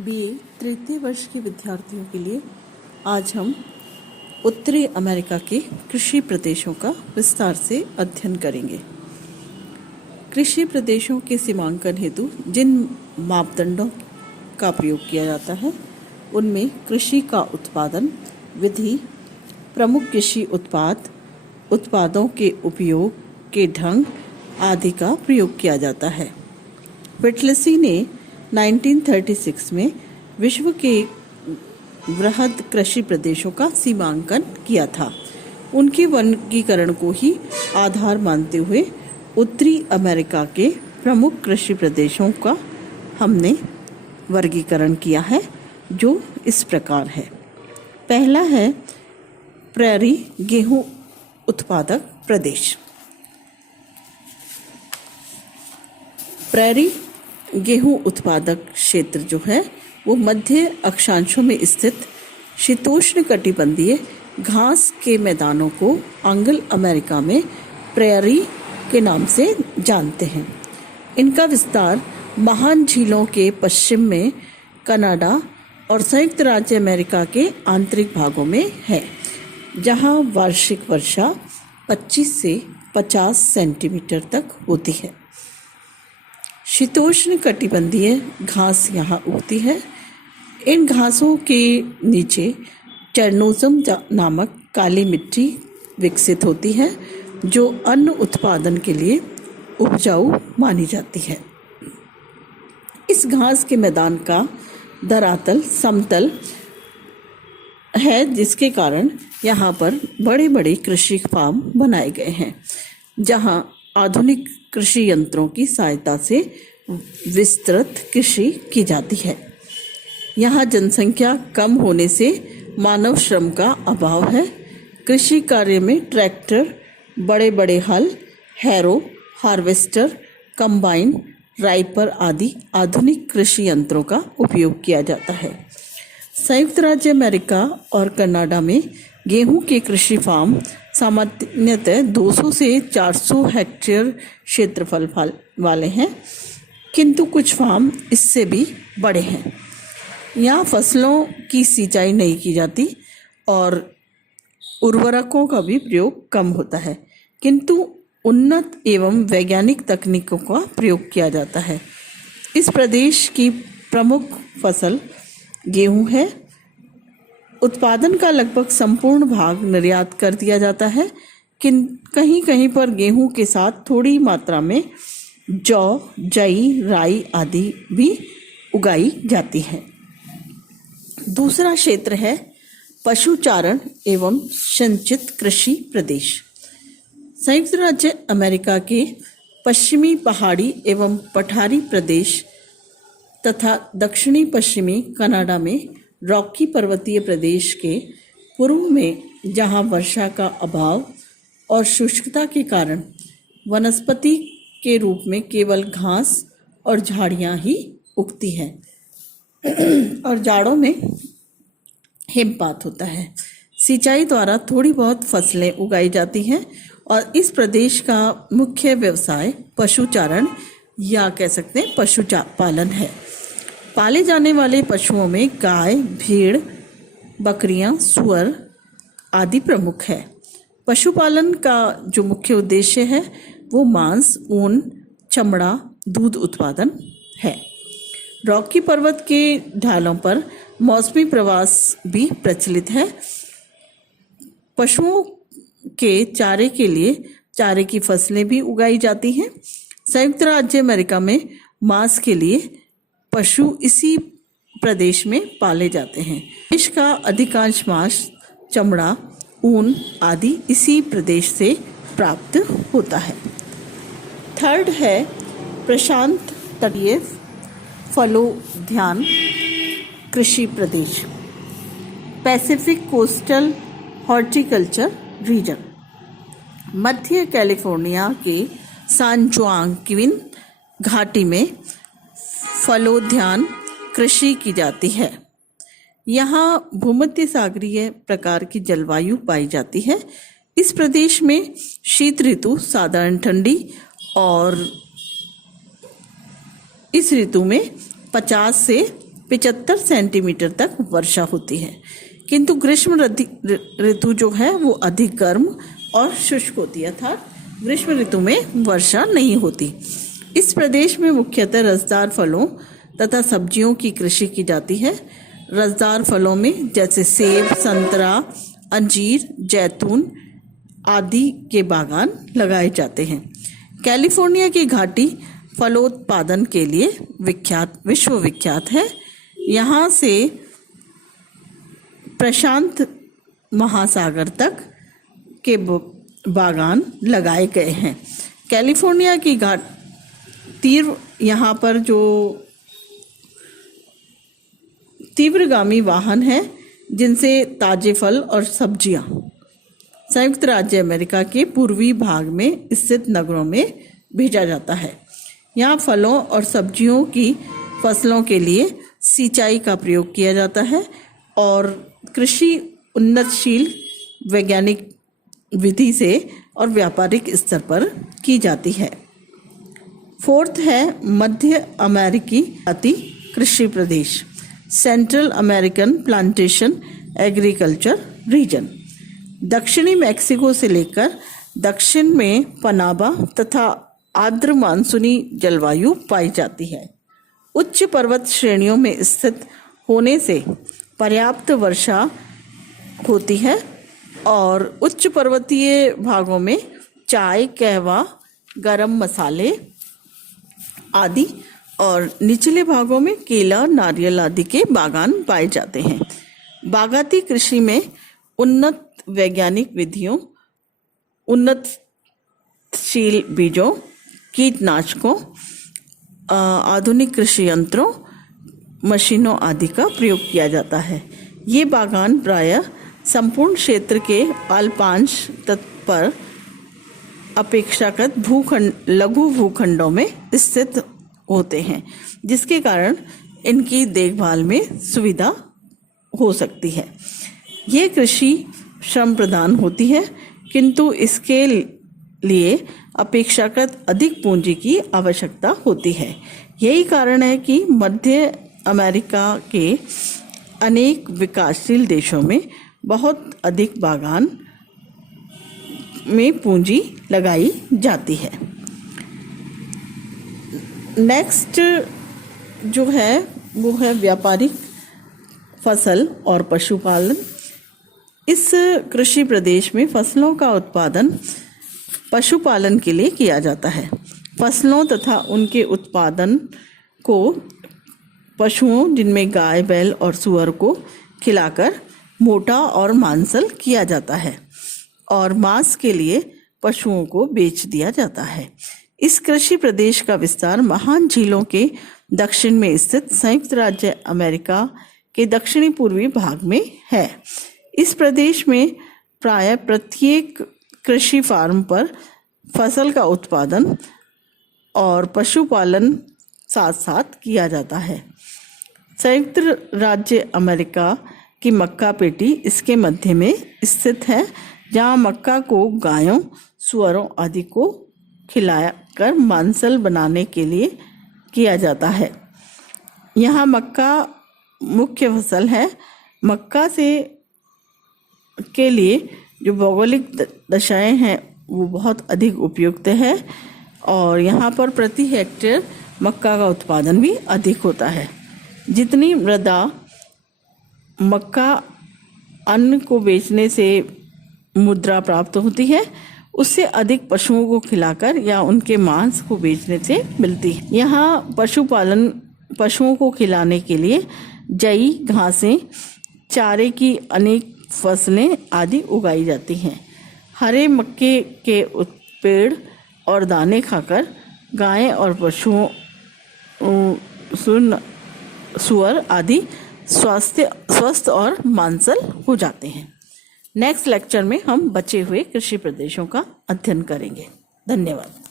BA तृतीय वर्ष के विद्यार्थियों के लिए आज हम उत्तरी अमेरिका के कृषि प्रदेशों का विस्तार से अध्ययन करेंगे। कृषि प्रदेशों के सीमांकन हेतु जिन मापदंडों का प्रयोग किया जाता है उनमें कृषि का उत्पादन, विधि, प्रमुख कृषि उत्पादों के उपयोग के ढंग आदि का प्रयोग किया जाता है। व्हिटलेसी ने 1936 में विश्व के वृहद कृषि प्रदेशों का सीमांकन किया था। उनके वर्गीकरण को ही आधार मानते हुए उत्तरी अमेरिका के प्रमुख कृषि प्रदेशों का हमने वर्गीकरण किया है, जो इस प्रकार है। पहला है प्रेरी गेहूं उत्पादक प्रदेश। प्रेरी गेहूं उत्पादक क्षेत्र जो है वो मध्य अक्षांशों में स्थित शीतोष्ण कटिबंधीय घास के मैदानों को एंग्लो अमेरिका में प्रेरी के नाम से जानते हैं। इनका विस्तार महान झीलों के पश्चिम में कनाडा और संयुक्त राज्य अमेरिका के आंतरिक भागों में है, जहां वार्षिक वर्षा 25 से 50 सेंटीमीटर तक होती है। शीतोष्ण कटिबंधीय घास यहाँ उगती है। इन घासों के नीचे चरनोज़म नामक काली मिट्टी विकसित होती है, जो अन्न उत्पादन के लिए उपजाऊ मानी जाती है। इस घास के मैदान का धरातल समतल है, जिसके कारण यहाँ पर बड़े बड़े कृषि फार्म बनाए गए हैं, जहाँ आधुनिक कृषि यंत्रों की सहायता से विस्तृत कृषि की जाती है। यहाँ जनसंख्या कम होने से मानव श्रम का अभाव है। कृषि कार्य में ट्रैक्टर, बड़े बड़े हल, हैरो, हार्वेस्टर, कंबाइन, राइपर आदि आधुनिक कृषि यंत्रों का उपयोग किया जाता है। संयुक्त राज्य अमेरिका और कनाडा में गेहूं के कृषि फार्म सामान्यतः 200 से 400 हेक्टेयर क्षेत्रफल वाले हैं, किंतु कुछ फार्म इससे भी बड़े हैं। यहाँ फसलों की सिंचाई नहीं की जाती और उर्वरकों का भी प्रयोग कम होता है, किंतु उन्नत एवं वैज्ञानिक तकनीकों का प्रयोग किया जाता है। इस प्रदेश की प्रमुख फसल गेहूं है। उत्पादन का लगभग संपूर्ण भाग निर्यात कर दिया जाता है, कहीं कहीं पर गेहूं के साथ थोड़ी मात्रा में जौ, जई, राई आदि भी उगाई जाती है। दूसरा क्षेत्र है पशुचारण एवं सिंचित कृषि प्रदेश। संयुक्त राज्य अमेरिका के पश्चिमी पहाड़ी एवं पठारी प्रदेश तथा दक्षिणी पश्चिमी कनाडा में रॉकी पर्वतीय प्रदेश के पूर्व में, जहां वर्षा का अभाव और शुष्कता के कारण वनस्पति के रूप में केवल घास और झाड़ियां ही उगती हैं और जाड़ों में हिमपात होता है। सिंचाई द्वारा थोड़ी बहुत फसलें उगाई जाती हैं और इस प्रदेश का मुख्य व्यवसाय पशुचारण या कह सकते हैं पशु पालन है। पाले जाने वाले पशुओं में गाय, भेड़, बकरियां, सुअर आदि प्रमुख है। पशुपालन का जो मुख्य उद्देश्य है वो मांस, ऊन, चमड़ा, दूध उत्पादन है। रॉकी पर्वत के ढालों पर मौसमी प्रवास भी प्रचलित है। पशुओं के चारे के लिए चारे की फसलें भी उगाई जाती हैं। संयुक्त राज्य अमेरिका में मांस के लिए पशु इसी प्रदेश में पाले जाते हैं। देश का अधिकांश मांस, चमड़ा, ऊन आदि इसी प्रदेश से प्राप्त होता है। थर्ड है प्रशांत तटीय फलोद्यान कृषि प्रदेश, पैसिफिक कोस्टल हॉर्टिकल्चर रीजन। मध्य कैलिफोर्निया के सान जोआकिन घाटी में फलोद्यान कृषि की जाती है। यहाँ भूमध्य सागरीय प्रकार की जलवायु पाई जाती है। इस प्रदेश में शीत ऋतु साधारण ठंडी और इस ऋतु में 50 से 75 सेंटीमीटर तक वर्षा होती है, किंतु ग्रीष्म ऋतु जो है वो अधिक गर्म और शुष्क होती है, अर्थात ग्रीष्म ऋतु में वर्षा नहीं होती। इस प्रदेश में मुख्यतः रसदार फलों तथा सब्जियों की कृषि की जाती है। रसदार फलों में जैसे सेब, संतरा, अंजीर, जैतून आदि के बागान लगाए जाते हैं। कैलिफोर्निया की घाटी फलोत्पादन के लिए विश्व विख्यात है। यहाँ से प्रशांत महासागर तक के बागान लगाए गए हैं। कैलिफोर्निया की यहाँ पर जो तीव्रगामी वाहन है जिनसे ताजे फल और सब्जियां संयुक्त राज्य अमेरिका के पूर्वी भाग में स्थित नगरों में भेजा जाता है। यहाँ फलों और सब्जियों की फसलों के लिए सिंचाई का प्रयोग किया जाता है और कृषि उन्नतशील वैज्ञानिक विधि से और व्यापारिक स्तर पर की जाती है। फोर्थ है मध्य अमेरिकी जाति कृषि प्रदेश, central American plantation agriculture region. दक्षिणी मैक्सिको से लेकर दक्षिण में पनामा तथा आर्द्र मानसूनी जलवायु पाई जाती है। उच्च पर्वत श्रेणियों में स्थित होने से पर्याप्त वर्षा होती है और उच्च पर्वतीय भागों में चाय, कहवा, गरम मसाले आदि और निचले भागों में केला, नारियल आदि के बागान पाए जाते हैं। बागाती कृषि में उन्नत वैज्ञानिक विधियों, उन्नतशील बीजों, कीटनाशकों, आधुनिक कृषि यंत्रों, मशीनों आदि का प्रयोग किया जाता है। ये बागान प्रायः संपूर्ण क्षेत्र के अल्पांश तट पर अपेक्षाकृत लघु भूखंडों में स्थित होते हैं, जिसके कारण इनकी देखभाल में सुविधा हो सकती है। ये कृषि श्रम प्रधान होती है, किंतु इसके लिए अपेक्षाकृत अधिक पूंजी की आवश्यकता होती है। यही कारण है कि मध्य अमेरिका के अनेक विकासशील देशों में बहुत अधिक बागान में पूंजी लगाई जाती है। नेक्स्ट जो है वो है व्यापारिक फसल और पशुपालन। इस कृषि प्रदेश में फसलों का उत्पादन पशुपालन के लिए किया जाता है। फसलों तथा उनके उत्पादन को पशुओं, जिनमें गाय, बैल और सूअर को खिलाकर मोटा और मांसल किया जाता है और मांस के लिए पशुओं को बेच दिया जाता है। इस कृषि प्रदेश का विस्तार महान झीलों के दक्षिण में स्थित संयुक्त राज्य अमेरिका के दक्षिणी पूर्वी भाग में है। इस प्रदेश में प्रायः प्रत्येक कृषि फार्म पर फसल का उत्पादन और पशुपालन साथ साथ किया जाता है। संयुक्त राज्य अमेरिका की मक्का पेटी इसके मध्य में स्थित है, जहाँ मक्का को गायों, सुअरों आदि को खिलाकर मांसल बनाने के लिए किया जाता है। यहाँ मक्का मुख्य फसल है। मक्का से के लिए जो भौगोलिक दशाएं हैं वो बहुत अधिक उपयुक्त है और यहाँ पर प्रति हेक्टेयर मक्का का उत्पादन भी अधिक होता है। जितनी मृदा मक्का अन्न को बेचने से मुद्रा प्राप्त होती है, उससे अधिक पशुओं को खिलाकर या उनके मांस को बेचने से मिलती है। यहाँ पशुओं को खिलाने के लिए जई, घासें, चारे की अनेक फसलें आदि उगाई जाती हैं। हरे मक्के के पेड़ और दाने खाकर गायें और पशुओं, सुअर आदि स्वस्थ और मांसल हो जाते हैं। नेक्स्ट लेक्चर में हम बचे हुए कृषि प्रदेशों का अध्ययन करेंगे। धन्यवाद।